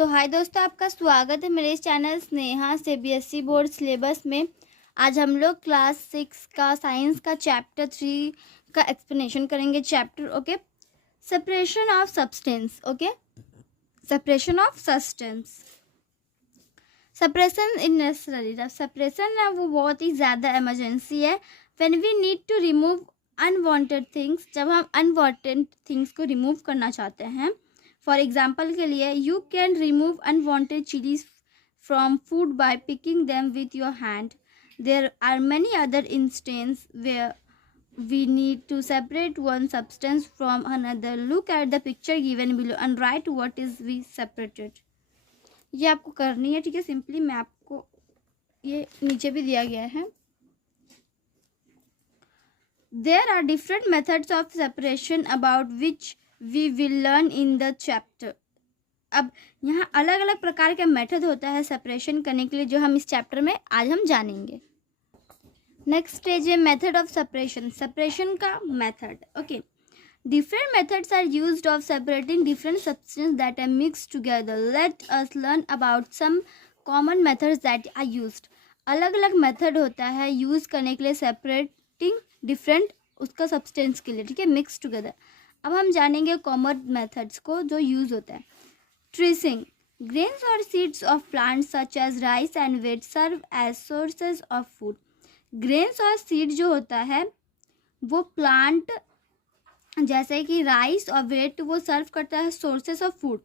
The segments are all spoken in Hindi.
तो हाय दोस्तों, आपका स्वागत है मेरे इस channel Sneha CBSE board syllabus में। आज हम लोग क्लास 6 का साइंस का चैप्टर 3 का एक्सप्लेनेशन करेंगे। Chapter okay, separation of substance. Okay, separation of substance. Separation is necessary. Separation है वो बहुत ही ज़्यादा इमरजेंसी है। When we need to remove unwanted things, जब हम अनवांटेड थिंग्स को रिमूव करना चाहते हैं। फॉर एग्जाम्पल के लिए, you can remove unwanted chillies from food by picking them with your hand. There are many other instance where we need to separate one substance from another. Look at the picture given below and write what is we separated. ये आपको करनी है, ठीक है। सिंपली मैं आपको ये नीचे भी दिया गया है। There are different methods of separation about which we will learn in the chapter. अब यहाँ अलग अलग प्रकार के मेथड होता है सेपरेशन करने के लिए, जो हम इस चैप्टर में आज हम जानेंगे। नेक्स्ट स्टेज है मेथड ऑफ सेपरेशन। सेपरेशन का method. Okay, different methods are used of separating different substance that are mixed together. Let us learn about some common methods that are used. अलग अलग मेथड होता है यूज करने के लिए सेपरेटिंग डिफरेंट उसका सब्सटेंस के लिए, ठीक है, मिक्स टुगेदर। अब हम जानेंगे कॉमन मेथड्स को जो यूज होता है। ट्रेसिंग। ग्रेन्स और seeds of plants such as rice and wheat serve as sources of food. Grains और सीड जो होता है वो प्लांट जैसे कि राइस और व्हीट वो सर्व करता है sources of food.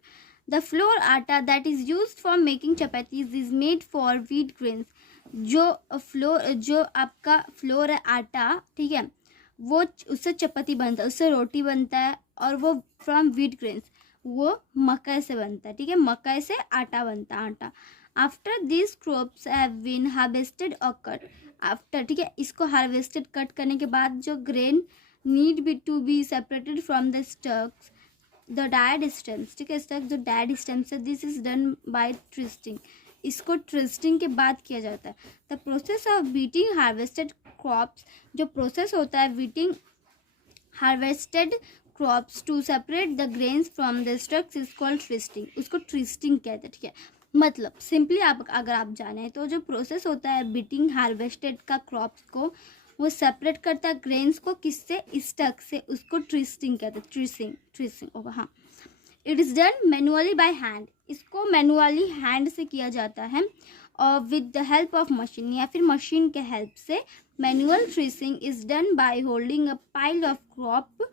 The flour atta that is used for making chapatis is made for wheat grains. जो आपका फ्लोर है आटा, ठीक है, वो उससे चपाती बनता है, उससे रोटी बनता है, और वो फ्रॉम व्हीट ग्रेन्स वो मकई से बनता है, ठीक है, मकई से आटा बनता है, आटा। After this crops have been harvested और कट। आफ्टर, ठीक है, इसको हार्वेस्टेड कट करने के बाद जो grain need be to be separated from the stalks, the डायड स्टेम्स, ठीक है, स्टक जो डायड स्टेम्स है, this is done by twisting. इसको ट्विस्टिंग के बाद किया जाता है। The process of beating harvested crops, जो प्रोसेस होता है beating harvested crops to separate the grains from the stalks is called twisting. उसको ट्विस्टिंग कहते हैं, ठीक है। मतलब सिंपली अगर आप जाने तो जो प्रोसेस होता है बीटिंग हार्वेस्टेड का क्रॉप्स को वो सेपरेट करता है ग्रेन्स को, किससे, स्टक से, उसको ट्विस्टिंग कहते हैं। ट्विस्टिंग हाँ। It is done manually by hand. इसको मैनुअली हैंड से किया जाता है और with the help of machine, या फिर मशीन के हेल्प से। Manual twisting is done by holding a pile of crop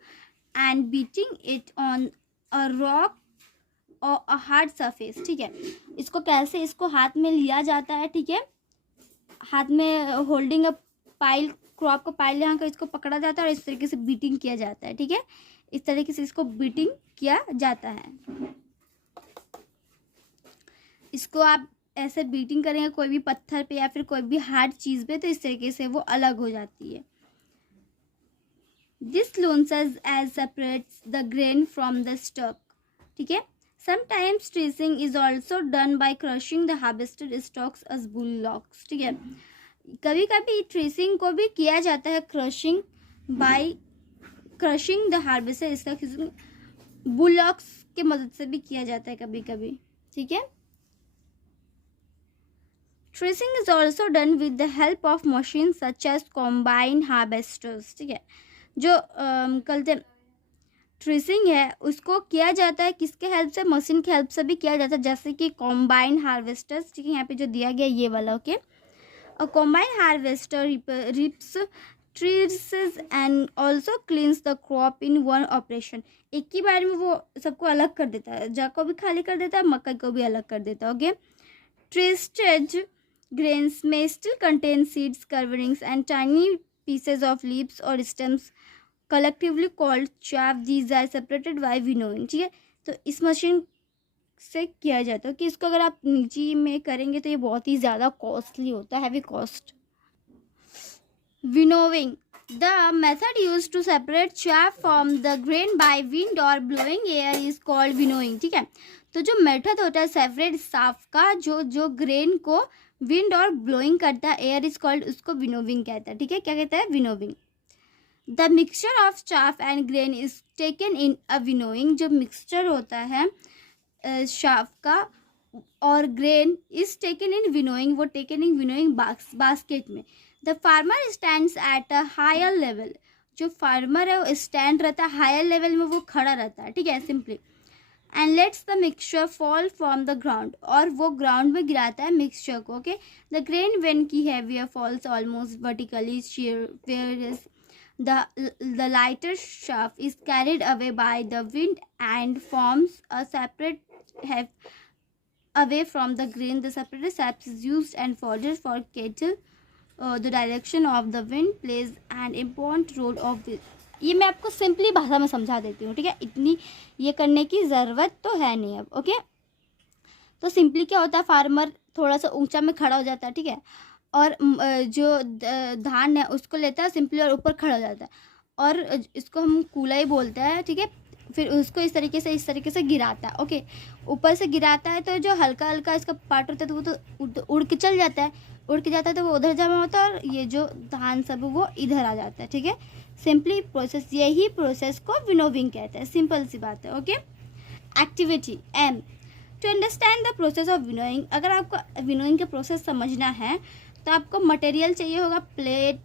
and beating it on a rock और अ हार्ड सरफेस, ठीक है। इसको कैसे, इसको हाथ में लिया जाता है, ठीक है, हाथ में होल्डिंग अ पाइल, क्रॉप को पाइल यहाँ का इसको पकड़ा जाता है और इस तरीके से बीटिंग किया जाता है, ठीक है। इस तरीके से इसको बीटिंग किया जाता है। इसको आप ऐसे बीटिंग करेंगे कोई भी पत्थर पे या फिर कोई भी हार्ड चीज़ पे, तो इस तरीके से वो अलग हो जाती है। This loosens as separates the grain from the stalk, ठीक है। Sometimes tracing is also done by crushing the harvested stalks as bullocks, ठीक है। कभी कभी ट्रेसिंग को भी किया जाता है crushing the harvested stocks, bullocks के मदद से भी किया जाता है कभी कभी, ठीक है। Threshing is also done with the help of machine such as combine harvesters, ठीक है। जो ट्रेसिंग है उसको किया जाता है किसके हेल्प से, मशीन के हेल्प से भी किया जाता है, जैसे कि कॉम्बाइन हार्वेस्टर्स, ठीक है, यहाँ पे जो दिया गया ये वाला, okay. A combine harvester reaps trees and also cleans the crop in one operation. एक ही बार में वो सबको अलग कर देता है, जा को भी खाली कर देता है, मकई को भी अलग कर देता है, okay. Twisted grains may still contain seeds, coverings and tiny pieces of leaves or stems collectively called chaff. These are separated by winnowing, ठीक है। तो इस मशीन से किया जाता है कि इसको अगर आप नीचे में करेंगे तो ये बहुत ही ज़्यादा कॉस्टली होता है, heavy cost. Winnowing. The method use to separate chaff from the grain by wind और blowing air is called winnowing, ठीक है। तो जो मेथड होता है सेपरेट साफ का, जो ग्रेन को विंड और ब्लोइंग करता है, एयर इज कॉल्ड, उसको विनोविंग कहता है, ठीक है। क्या कहता है, winnowing. The mixture of chaff and grain is taken in a winnowing. जो मिक्सचर होता है शाफ का और grain is taken in winnowing, वो टेकन इन विनोइंग बास्केट में। The farmer stands at a higher level, जो फार्मर है वो स्टैंड रहता है हायर लेवल में, वो खड़ा रहता है, ठीक है, simply. And lets the mixture fall from the ground, और वो ग्राउंड में गिराता है मिक्सचर को, ओके। द ग्रेन वेन की heavier falls almost vertically shear, the lighter chaff is carried away by the wind and forms a separate half away from the grain. The separated sap is used and folded for cattle. The direction of the wind plays an important role of this. ये मैं आपको सिंपली भाषा में समझा देती हूँ, ठीक है, इतनी ये करने की ज़रूरत तो है नहीं अब, ओके। तो सिंपली क्या होता है, फार्मर थोड़ा सा ऊंचा में खड़ा हो जाता है, ठीक है, और जो धान है उसको लेता है सिंपली और ऊपर खड़ा हो जाता है, और इसको हम कूला ही बोलते हैं, ठीक है। फिर उसको इस तरीके से गिराता है, ओके। ऊपर से गिराता है तो जो हल्का हल्का इसका पार्ट होता है तो वो तो उड़ के चल जाता है, उड़ के जाता है तो वो उधर जमा होता है, और ये जो धान सब वो इधर आ जाता है, ठीक है। सिंपली प्रोसेस, यही प्रोसेस को विनोविंग कहते हैं, सिंपल सी बात है, okay. Activity aim, to understand the process of winnowing. अगर आपको विनोइंग का प्रोसेस समझना है तो आपको मटेरियल चाहिए होगा, प्लेट,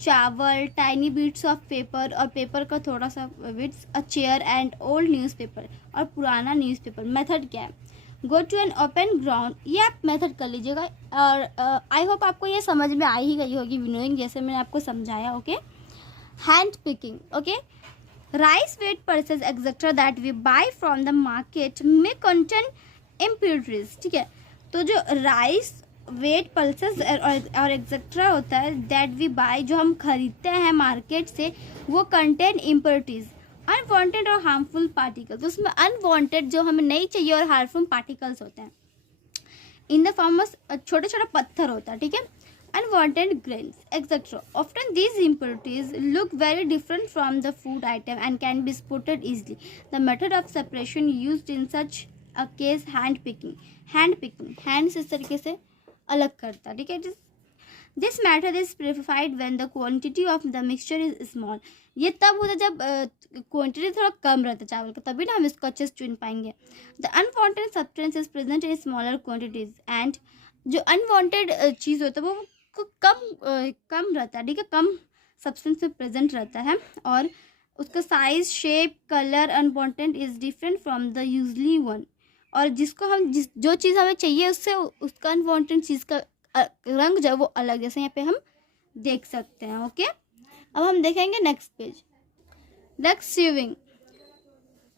चावल, टाइनी बीट्स ऑफ पेपर, और पेपर का थोड़ा सा bits, a chair and old newspaper, और पुराना न्यूज़पेपर। मेथड क्या है, go to an open ground, ये आप मेथड कर लीजिएगा, और आई होप आपको ये समझ में आ ही गई होगी विनोइंग, जैसे मैंने आपको समझाया, okay. Hand picking, okay, rice wheat pulses etcetera that we buy from the market में कंटेन इम्प्योरिटीज, ठीक है। तो जो राइस वेट पल्सेस और एक्सेट्रा होता है दैट वी बाय, जो हम खरीदते हैं मार्केट से, वो कंटेन इम्प्योरिटीज, अनवांटेड और हार्मफुल पार्टिकल्स। उसमें अनवांटेड जो हमें नहीं चाहिए और हार्मफुल पार्टिकल्स होते हैं, इन द फॉर्म ऑफ छोटे छोटे पत्थर होता है, ठीक है, unwanted grains, etc. Often these impurities look very different from the food item and can be spotted easily. The method of separation used in such a case hand picking. Hand से इस तरीके से अलग करता है, ठीक है। This method is preferred when the quantity of the mixture is small. ये तब होता है जब क्वांटिटी थोड़ा कम रहता है चावल का, तभी ना हम इसको अच्छे से चुन पाएंगे। The unwanted substance is present in smaller quantities and जो अनवांटेड चीज़ होता है वो कम रहता है, ठीक है, कम सब्सटेंस में प्रेजेंट रहता है, और उसका size, shape, colour unwanted is different from the usually one, और जिसको हम जो चीज़ हमें चाहिए उससे उसका अनवांटेड चीज़ का रंग जो है वो अलग, जैसे यहाँ पे हम देख सकते हैं, ओके। अब हम देखेंगे next page, next sieving.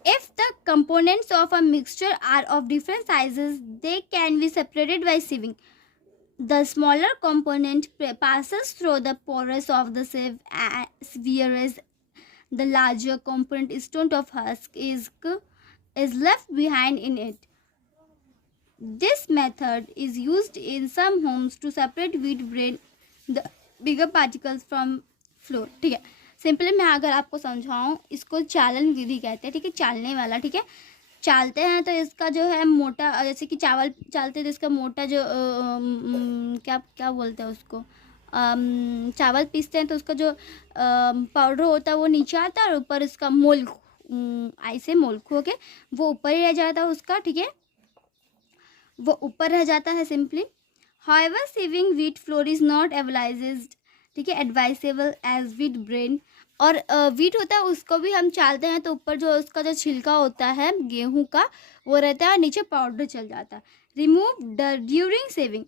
If the components of a mixture are of different sizes, they can be separated by sieving. The smaller component passes through the pores of the sieve, whereas the larger component instead of husk is left behind in it. This method is used in some homes to separate wheat grain, the bigger particles from flour. ठीक है, सिंपली मैं अगर आपको समझाऊँ, इसको चालन विधि कहते हैं, ठीक है, चालने वाला, ठीक है। चालते हैं तो इसका जो है मोटा, जैसे कि चावल चालते हैं तो इसका मोटा जो क्या बोलते हैं उसको, चावल पीसते हैं तो उसका जो पाउडर होता है वो नीचे आता है, और ऊपर इसका मोल्क, ऐसे मोल्क हो के वो ऊपर ही रह जाता है उसका, ठीक है, वो ऊपर रह जाता है simply. However sieving wheat flour is not advised, ठीक है, एडवाइसेबल एज व्हीट ब्रेन, और व्हीट होता है उसको भी हम चालते हैं तो ऊपर जो उसका जो छिलका होता है गेहूं का वो रहता है, और नीचे पाउडर चल जाता है। Remove during sieving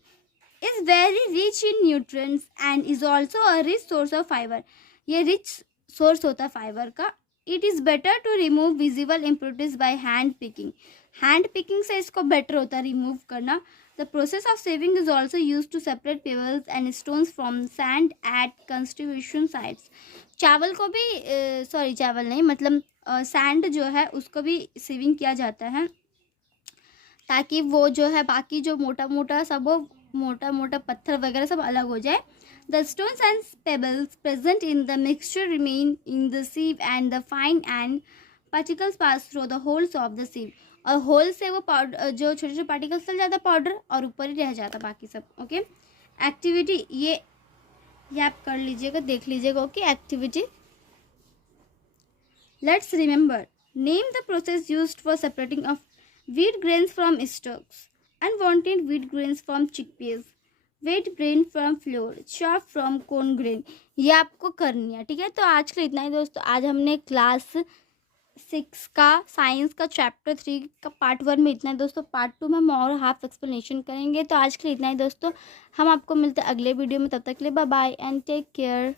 is very rich in nutrients and is also a rich source of fibre, ये रिच सोर्स होता है फाइबर का। It is better to remove visible impurities by hand picking, hand picking से इसको बेटर होता है रिमूव करना। The process of sieving is also used to separate pebbles and stones from sand at construction sites. चावल को भी चावल नहीं मतलब सैंड जो है उसको भी सीविंग किया जाता है, ताकि वो जो है बाकी जो मोटा मोटा पत्थर वगैरह सब अलग हो जाए। The stones and pebbles present in the mixture remain in the sieve and the fine and particles pass through the holes of the sieve. और होल से वो पाउडर जो छोटे छोटे पार्टिकल्स चल जाता है पाउडर, और ऊपर ही रह जाता बाकी सब, ओके। एक्टिविटी ये आप कर लीजिएगा, देख लीजिएगा, okay. Activity, lets remember, name the process used for separating of wheat grains from stalks. Unwanted wheat grains from chickpeas, wheat bran from flour, chaff from corn grain. ये आपको करनी है, ठीक है। तो आज के लिए इतना ही दोस्तों। आज हमने क्लास 6 का साइंस का चैप्टर 3 का पार्ट 1 में इतना है दोस्तों। पार्ट 2 में हम और हाफ एक्सप्लेनेशन करेंगे। तो आज के लिए इतना ही दोस्तों। हम आपको मिलते हैं अगले वीडियो में, तब तक के लिए bye bye and take care.